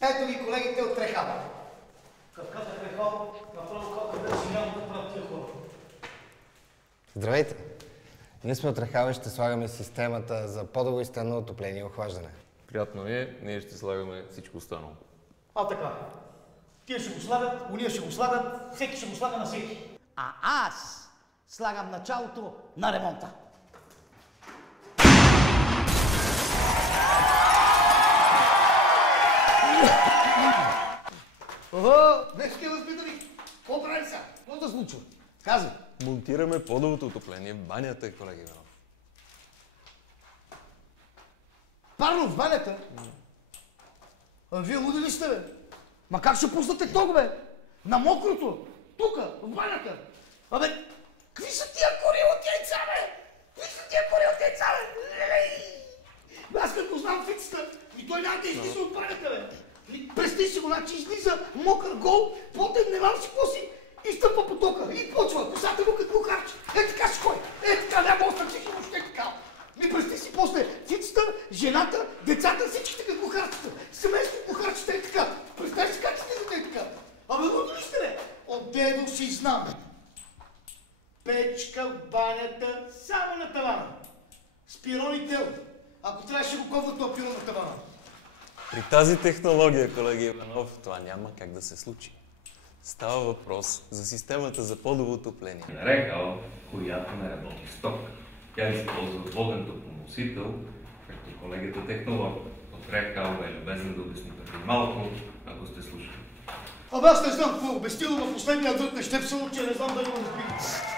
Ето ги колегите от Трехава. Като казах Трехава, направо казах да си няма да правят тия хора. Здравейте! Ние сме от Рехава и ще слагаме системата за подово и стенно отопление и охлаждане. Приятно ми е, ние ще слагаме всичко останало. А така. Тия ще го слагат, уния ще го слагат, всеки ще го слага на всеки. А аз слагам началото на ремонта. Ого, днес сте възпитани. Какво прави сега? Какво да случва? Казвай. Монтираме подовото отопление в банята, колеги Иванов. Парно в банята? А вие луди ли сте, бе? Ма как ще пуснете ток, бе? На мокрото? Тука, в банята? Абе, какви са тия кори от яйца, бе? Какви са тия кори от яйца, бе? Лелей! Аз като знам фицата, и той няма да излиза от банята, бе. Представи си го, значи излиза мокър гол, потен не знам си какво си, и стъпва по тока, и почва, косата му като го харчи. Е така ще ходи, е така, няма остър си въобще така. Ми представи си после фицата, жената, децата, всичките как го харчат. Семейството го харчат е така. Представи си как сте е така. Абе, лудо ли сте, бе? От дедо си знам. Печка в банята, само на тавана. Спирон и тел. Ако трябваше го коват този пирон на тавана. При тази технология, колеги Иванов, това няма как да се случи. Става въпрос за системата за подово отопление. Рекал, която не работи с ток. Тя използва воден топлоносител, както колегата технолог. От Рекал е любезен да обясни преди малко, ако сте слушали. Абе аз не знам какво е обяснило, но последния дът не ще се учи, не знам дали го разбира.